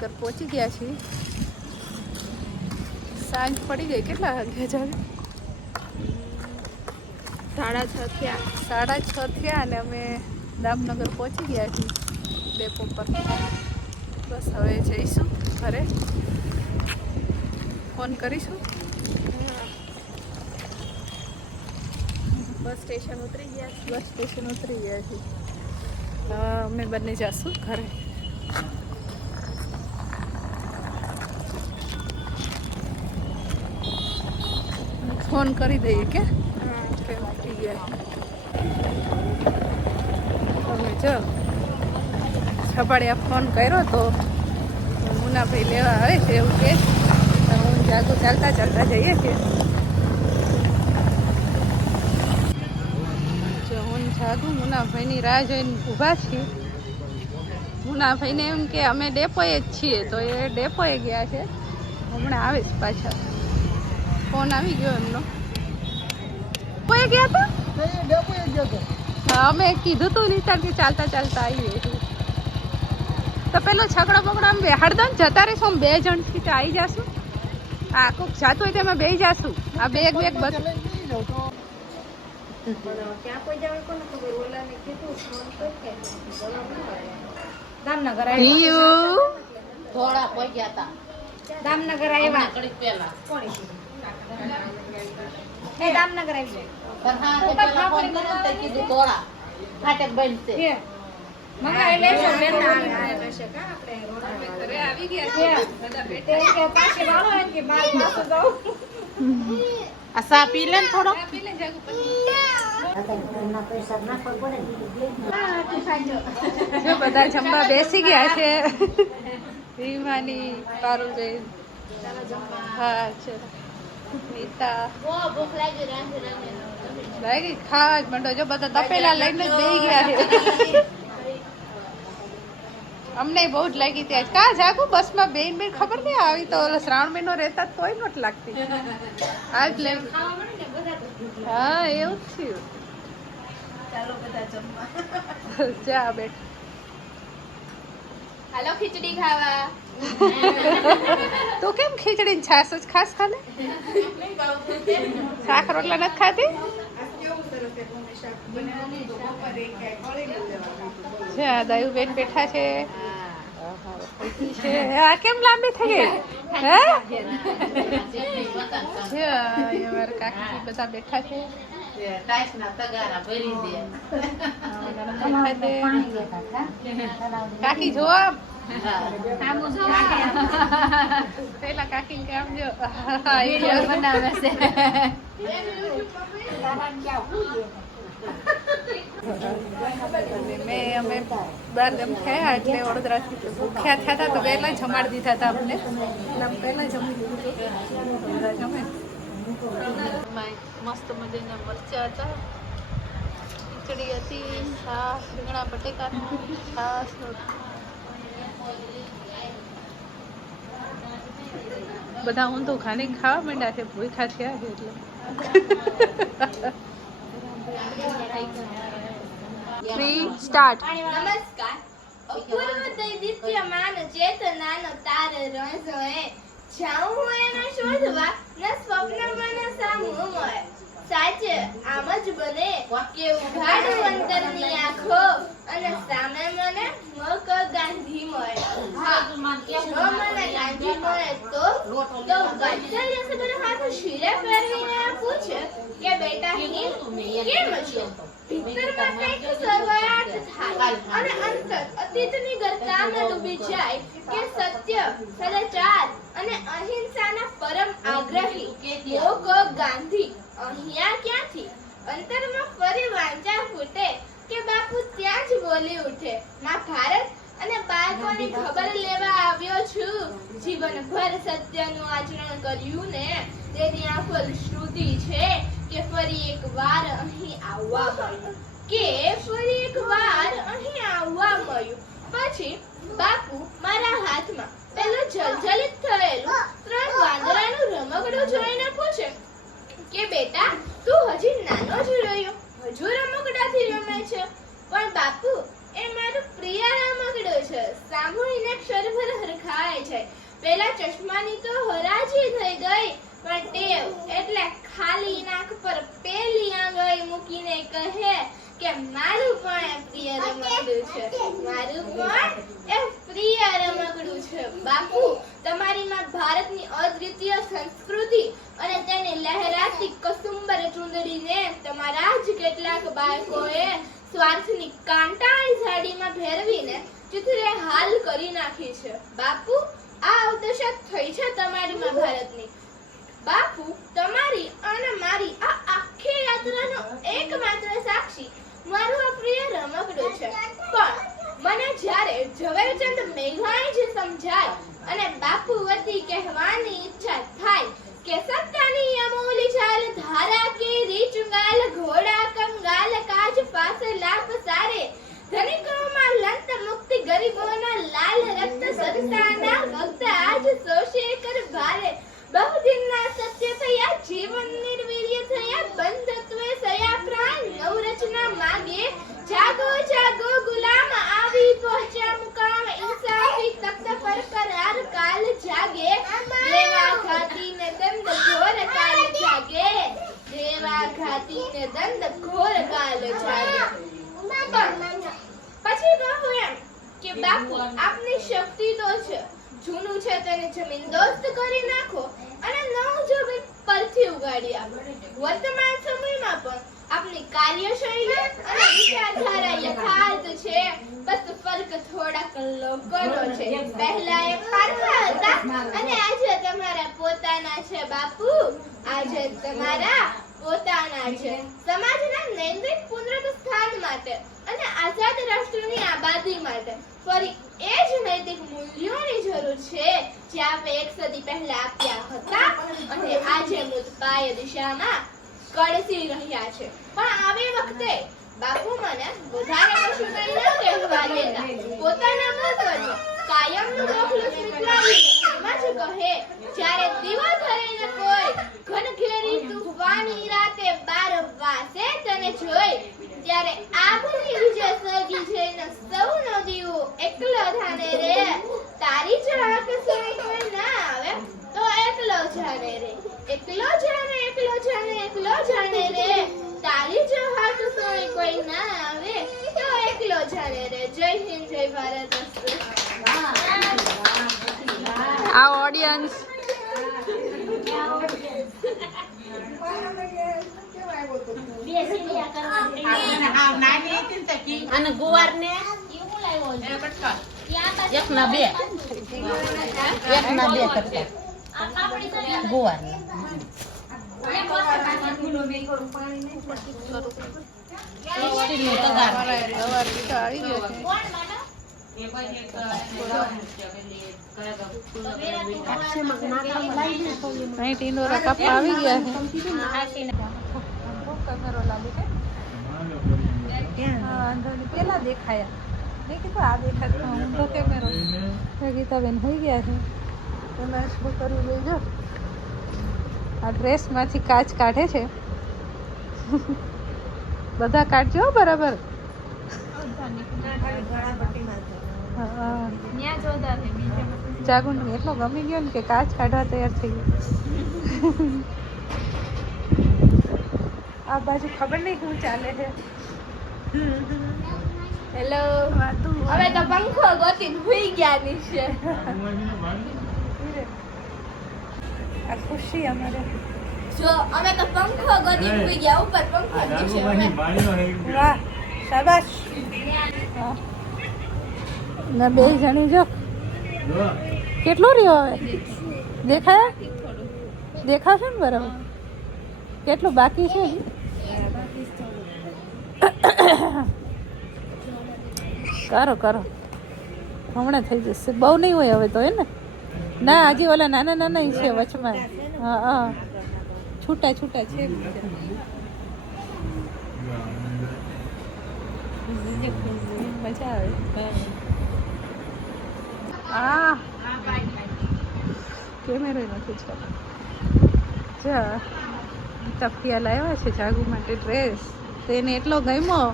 દામનગર પહોંચી ગયા છીએ. સાંજ પડી ગઈ. કેટલા વાગ્યા જાય? 6:30 થયા અને અમે દામનગર પહોંચી ગયા છીએ ડેપો પર. બસ હવે જઈશું ઘરે, ફોન કરીશું. બસ સ્ટેશન ઉતરી ગયા છીએ. અમે બંને જઈશું ઘરે. ફોન કરી દઈએ કે ઉતરી ગયા. અમે જો છપાડિયા ફોન કર્યો તો મુનાભાઈ લેવા આવે છે એવું કે. હું જાગું ચાલતા જઈએ છીએ. જો હું જાગું મુનાભાઈની રાહ જોઈને ઊભા છીએ. મુનાભાઈને એમ કે અમે ડેપોએ જ છીએ, તો એ ડેપોએ ગયા છે. હમણાં આવે છે પાછા. ફોન આવી ગયો એમનો. ડેપોએ ગયા હતા? હા, અમે કીધું તું નીતાર કે ચાલતા આવીએ છીએ. તો પેલો છકડો પકડો આમ બેહાડ દો ને, જતા રહીશું. અમે 2 જણ થી આવી જશું. હા, કોક જાતું હોય તો એમાં બેસી જશું. આ બેગ બસ દામનગર દામનગર આવ્યા. દામનગર આવી સા પી લે ને થોડો. જો બધા જમવા બેસી ગયા છે. રીમાની, પારુલબેન, હા છે, નીતા લાગી ખાવા જ મંડો. જો બધા તપેલા લઈને જ બેસી ગયા છે. અમને બહુ જ લાગી ત્યાં. કા જાગું બસમાં બેન ખબર નહીં આવી તો શ્રાવણ મહિનો રહેતા તોય નહોતી લાગતી. આજ લાગી. હા, એવું જ થયું. ચાલો બધા જમવા. જા બેઠ. હાલો ખીચડી ખાવા. તો કેમ ખીચડી ને છાસ જ ખાસ ખાને? શાક રોટલા નથી ખાતી? દાયુ બેન બેઠા છે. આ કેમ લાંબી થઈ ગઈ? હે, અમારા કાકી બધા બેઠા છે. કાકી જો પેલા કાકી કામ જો બનાવે છે. અમે 12 એમ થયા એટલે વડોદરાથી ભૂખ્યા થયા હતા તો પહેલા જમાડી દીધા હતા અમને. પહેલા જમી લીધું. જમે મસ્ત મજાના મરચા હતા, ખીચડી હતી, છાશ, રીંગણા બટેકાનું છાશ. બધા ઊંધું ખાલી ખાવા માંડ્યા છે, ભૂખ્યા થયા છે એટલે. 3 સ્ટાર્ટ. નમસ્કાર. અપૂર્વ દૈદીપ્યમાન ચેતનાનો તાર રણસોએ જાઉં હું એને શોધવા ન સ્વપ્ન મને સામું મળે. સાચે આમ જ બને કે ઉઘાડું અંતરની આંખો અને સામે મને મક ગાંધી મળે. હા, જો મને ગાંધી મળે તો વાત્સલ્ય સે મને હાથ શિરે ફેરવીને પૂછે કે બેટા હિમ કેમ છો? ભીતરમાં કંઈક સર્વાયાત થાય અને અંતર અતીતની ગર્તામાં ડૂબી જાય કે સત્ય, સદાચાર અને અહિંસાના પરમ આગ્રહી લોક ગાંધી અહીંયા ક્યાંથી? અંતરમાં ફરી વાંચા ફૂટે કે બાપુ ત્યાં જ બોલી ઉઠે, માં ભારત અને બાળકોની ખબર લેવા આવ્યો છું. જીવનભર સત્યનું આચરણ કર્યું ને તેની આ ફલશ્રુતિ છે કે ફરી એકવાર અહીં આવવા મળ્યું. પછી બાપુ મારા હાથમાં પેલું જલજલિત થયેલું 3 વાંદરાનું રમકડું જોઈને પૂછે કે બેટા તું હજી નાનો જ રહ્યો, હજુ રમકડાથી રમે છે? પણ બાપુ એ મારું પ્રિય રમકડું છે. સાંભળીને ક્ષરભર હરખાય ચશ્માની તો હરાજી થઈ ગઈ, પણ ટેવ એટલે ખાલી નાક પર પેલી આંગળી મૂકીને કહે કે મારું પણ પ્રિય રમકડું છે, મારું પણ એ પ્રિય રમકડું છે. બાપુ, તમારીમાં ભારતની અદ્વિતીય સંસ્કૃતિ અને તેની લહેરાતી કસુંબર ચૂંદડીને તમારા જ કેટલાક બાળકોએ સ્વાર્થની કાંટાળી ઝાડીમાં ભેરવીને ચિત્રે હાલ કરી નાખી છે. બાપુ, આ અવદશા થઈ છે તમારીમાં ભારતની. બાપુ, તમારી અને મારી આ આખી યાત્રાનો એકમાત્ર સાક્ષી મારું આ પ્રિય રમકડું છે. પણ મને જ્યારે ઝવેરચંદ મેઘાણીજી સમજાય અને બાપુ વતી કહેવાની ઈચ્છા થાય કે સત્તાની અમૂલી ચાલ ધારા કે રીચ ગાલ ઘોડા કંગાલ કાજ પાસે લાભ સારે ધનિકોમાં લંત મુક્તિ ગરીબોના લાલ રક્ત સંસ્થાના ભક્ત આજ શોષે કર ભારે બહુદિનના સત્ય થયા જીવન નિર્વીર્ય થયા બંધત્વે સયા પ્રાણ નવરચના માગે જાગો જાગો ગુલામ આવી પહોંચ્યા મુકામ ઇન્સાફી તખ્ત પર કરાર કાલ જાગે દેવા ઘાતી ને દંડ ઘોર કાલ જાગે દેવા ઘાતી ને દંડ ઘોર કાલ જાગે. પછી કહું એમ કે બાપુ, આપની શક્તિ તો છે, જૂનું છે તેને જમીન દોસ્ત કરી નાખો અને નવું જમીન પરથી ઉગાડી આપો. વર્તમાન સમયમાં પણ આપની કાર્યશૈલી અને વિચારધારા યથાર્થ છે, બસ ફરક થોડાક લોકોનો છે. પહેલા એ પારકા હતા અને આજે તમારા પોતાના છે. બાપુ, આજે તમારા પોતાના છે. સમાજના નૈતિક પુનરુત્થાન માટે અને આઝાદ રાષ્ટ્રની આબાદી માટે ફરી એ જ નૈતિક મૂલ્યોની જરૂર છે જે આપણે એક સદી પહેલા આપ્યા હતા અને આજે મૃતપાય દિશામાં કળસી રહ્યા છે. પણ આવી વખતે બાપુ મને વધારે કશું કંઈ ન કહેવા દેતા પોતાના મહત્વનો કાયમનું મોકલું સ્વીકારીને એમ જ કહે, જ્યારે દીવો ધરીને કોઈ ઘનઘેરી તુફાની રાતે બાર વાસે તને જોઈ, ત્યારે આભની વિજય સગી જઈને સૌનો દીવો એકલો જાને રે. તારી જ આંખ સોય કોઈ ના આવે તો એકલો જાને રે, એકલો જાને એકલો જાને એકલો જાને રે. તારી જ હાથ સોય કોઈ ના આવે તો એકલો જાને રે. જય હિન્દ, જય ભારત. આ ઓડિયન્સ અને ગુવાર ને એક ના બે કરતા ગુવાર અહીં ટીંડોરા કાપવા આવી ગયા છે. કેમેરો લાગે છે વાંધો નહીં, પેલા દેખાયા મેં કીધું આ દેખાય ઊંધો કેમેરો. ગીતાબેન થઈ ગયા છે. તમે શું કરવું લેજો. આ ડ્રેસમાંથી કાચ કાઢે છે. બધા કાઢજો બરાબર. જાગુન એટલો ગમી ગયો ને કે કાચ કાઢવા તૈયાર થઈ ગયો. આ બાજુ ખબર નહીં શું ચાલે છે. હેલો, હવે તો પંખો ગોતીને હુઈ ગયા નીચે. આ ખુશી અમારે. જો અમે તો પંખો ગોતીને હુઈ ગયા, ઉપર પંખો નીચે અમે. વાહ, શાબાશ. ના બે જણી જો કેટલો રહ્યો હવે દેખાયા દેખાશે ને બરાબર. કેટલું બાકી છે? કરો કરો, હમણાં થઈ જશે. બહુ નહીં હોય હવે તો, હે ને? ના, હજી ઓલા નાના નાના છે વચમાં. હા હા, છૂટા છૂટા છે. મજા આવે. આ કેમેરો નથી ચાલો. જા તફિયા લાવ્યા છે જાગુ માટે ડ્રેસ. તો એને એટલો ગમ્યો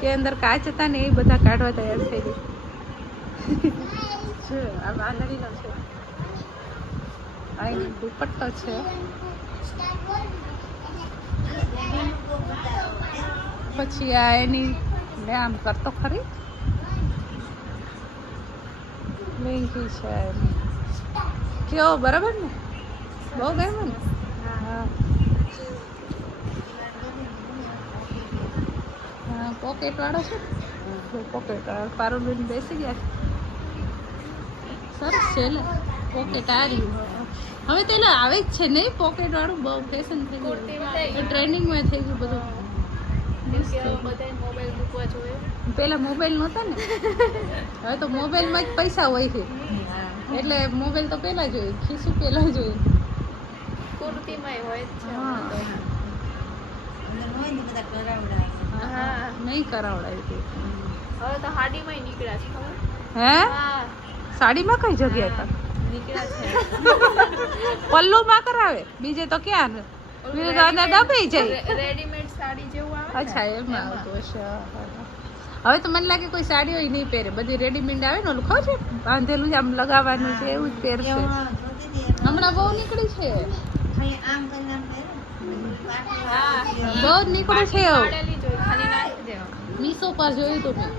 કે અંદર કાચ હતા ને એ બધા કાઢવા તૈયાર થઈ ગઈ. જો આ વાદળીનો છે. આ એનો દુપટ્ટો છે. પછી આ એની લે આમ કરતો ખરી લેંગી છે એની. કેવો બરાબર ને? બહુ ગમ્યું ને? હા હા પોકેટ વાળો છે. પોકેટ વાળો પારુબેન બેસી ગયા છે. સરસ છે લે પોકેટ આ રહ્યું. હવે તો એલા આવે જ છે નહીં પોકેટ વાળું બહુ ફેશન થઈ ગયું. ટ્રેન્ડિંગમાં થઈ ગયું બધું. પેલા મોબાઈલ નહોતા ને હવે તો મોબાઈલમાં જ પૈસા હોય છે એટલે મોબાઈલ તો પેલા જોઈએ ખીસું પેલા જોઈએ. કુર્તીમાંય હોય જ છે. હા નહીં કરાવડાવી દે. હવે તો હાડીમાંય નીકળ્યા છે ખબર? હે હા સાડીમાં કઈ જગ્યાએ કર નીકળ્યા છે. પલ્લુમાં કરાવે બીજે તો ક્યાં ને બીજે તો અંદર દબાઈ જાય. રેડીમેડ સાડી જેવું આવે. અચ્છા એમાં આવતું હશે. હવે તો મને લાગે કોઈ સાડીઓ નહીં પહેરે બધી રેડીમેડ આવે ને ઓલું ખાવ છે બાંધેલું છે આમ લગાવવાનું છે એવું જ પહેરશે. હમણાં બહુ નીકળી છે બહુ જ નીકળ્યું છે એવું. પાડેલી જોઈ ખાલી નાખી દેવા. મીશો પર જોયું તું મેં.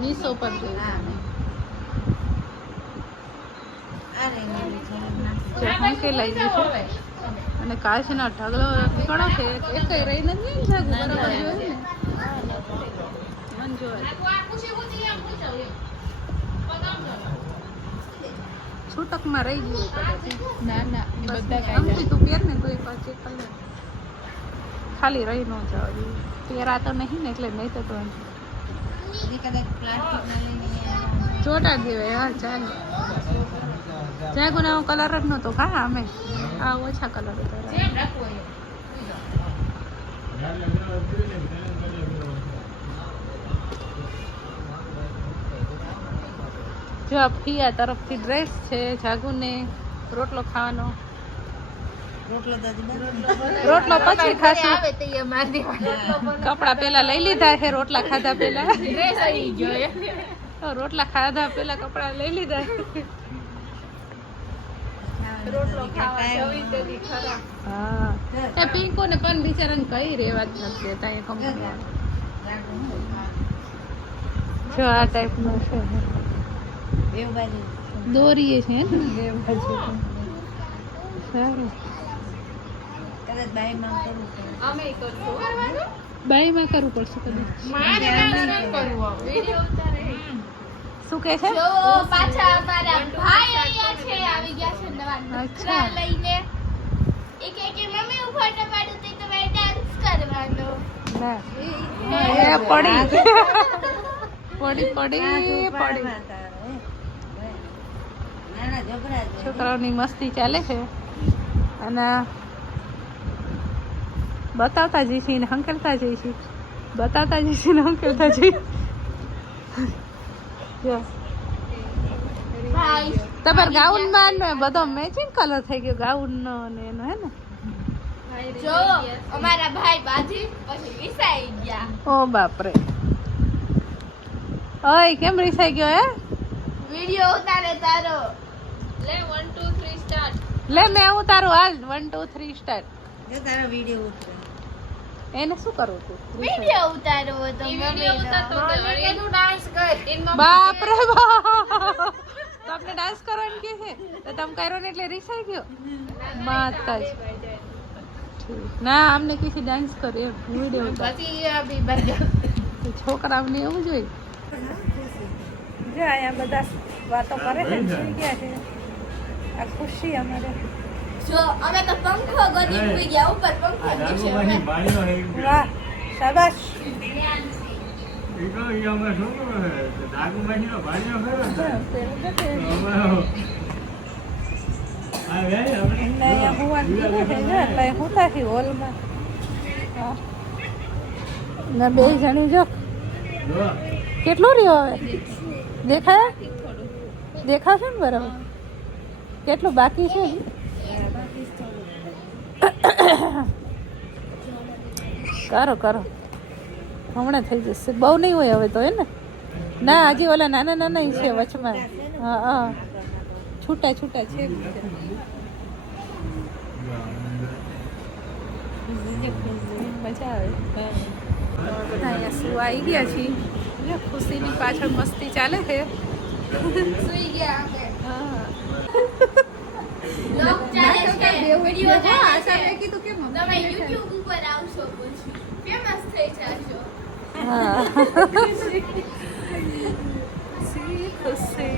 મીશો પર જોયું. કે લઈ ગયું છે અને કાશીનો ઢગલો ઘણો છે એક રહી નથી ને જાગું બરાબર જોયું ને મન જોવે છૂટકમાં રહી ગયું કદાચ. ના ના બધા સમજી તું પહેર ને તો એક વાર ચેક કરી લે ખાલી રહી ન જાવ પહેરાતો નહીં ને એટલે નહીં તો ચોટાડ દેવાય. હા ચાલે જાગુના કલર જ નહોતો હા અમે આ ઓછા કલર હતા. જો આ ફિયા તરફથી ડ્રેસ છે જાગુને રોટલો ખાવાનો. રોટલો પછી ખાશું. કપડા પેલા લઈ લીધા છે રોટલા ખાધા પેલા. રોટલા ખાધા પેલા કપડા લઈ લીધા. રોટલો ખાવા જવી તેની ખરા. હા એ પિંકો ને પણ બિચારાને કઈ રેવા જ નથી દેતા એ કંપની. જો આ ટાઈપનો છે દોરીએ છે ને સારું. અમે કરશું. બાઈમાં કરવું પડશે કદાચ. વિડિયો ઉતારે. શું કહે છે? જો પાછા અમારા ભાઈ અહીંયા છે આવી ગયા છે નવા નકરા લઈને. એક એક મમ્મી હું ફોટો પાડું તો તમે ડાન્સ કરવાનો. ના એ પડી પડી પડી પડી. છોકરાઓની મસ્તી ચાલે છે અને બતાવતા જઈશી ને હંકેલતા જઈશી બતાવતા જઈશી ને હંકેલતા જઈ. જો ભાઈ તમારા ગાઉનમાં ને બધો મેચિંગ કલર થઈ ગયો ગાઉનનો ને એનો હે ને. જો અમારા ભાઈ બાજી પછી વિસાઈ ગયા. ઓ બાપરે ઓય કેમ રીસાઈ ગયો હે? વિડિયો ઉતારે તારો. લે 1 2 3 સ્ટાર્ટ. લે મેં ઉતારું હાલ 1 2 3 સ્ટાર્ટ. એને શું કરવું તું? વિડિયો ઉતારો તો મમ્મી નું ડાન્સ કર. બાપ રે બાપ તમને ડાન્સ કરવાનું કે છે તો તમે કર્યો ને એટલે રીસાઈ ગયો માતા જ. ના અમને કિસી ડાન્સ કરે એમ વિડિયો ઉતાર. પછી અભી બજા. છોકરાઓને એવું જોઈએ. જો અહીંયા બધા વાતો કરે છે સુઈ ગયા છે. આ ખુશી અમારે. જો અમે તો પંખો ગોદી સુઈ ગયા ઉપર પંખો છે અમે. વાહ શાબાશ. હોલમાં ના બે જણી જો કેટલું રહ્યો હવે દેખાય દેખાશે ને બરાબર કેટલું બાકી છે. કરો કરો હમણાં થઈ જશે બહુ નહીં હોય હવે તો હે ને. ના હજી ઓલા નાના નાના છે વચમાં. હા હા છૂટા છૂટા છે મજા આવે તો બધા અહીંયા સુવા આવી ગયા છીએ એટલે ખુશીની પાછળ મસ્તી ચાલે છે સુઈ ગયા અમે હા લોક ચાલે છે વિડિયો ચાલે આશા છે મેં કીધું કેમ તમે YouTube ઉપર આવશો પછી ફેમસ થઈ જશો હા ખુશી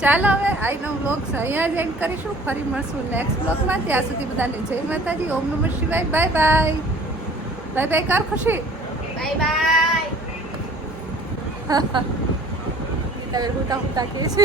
ચાલો હવે આજનો વ્લોગ અહીંયા જ એન્ડ કરીશું ફરી મળશું નેક્સ્ટ વ્લોગમાં ત્યાં સુધી બધાને જય માતાજી ઓમ નમઃ શિવાય બાય બાય બાય બાય કર ખુશી બાય બાય તમે હુતા હુતા કે છે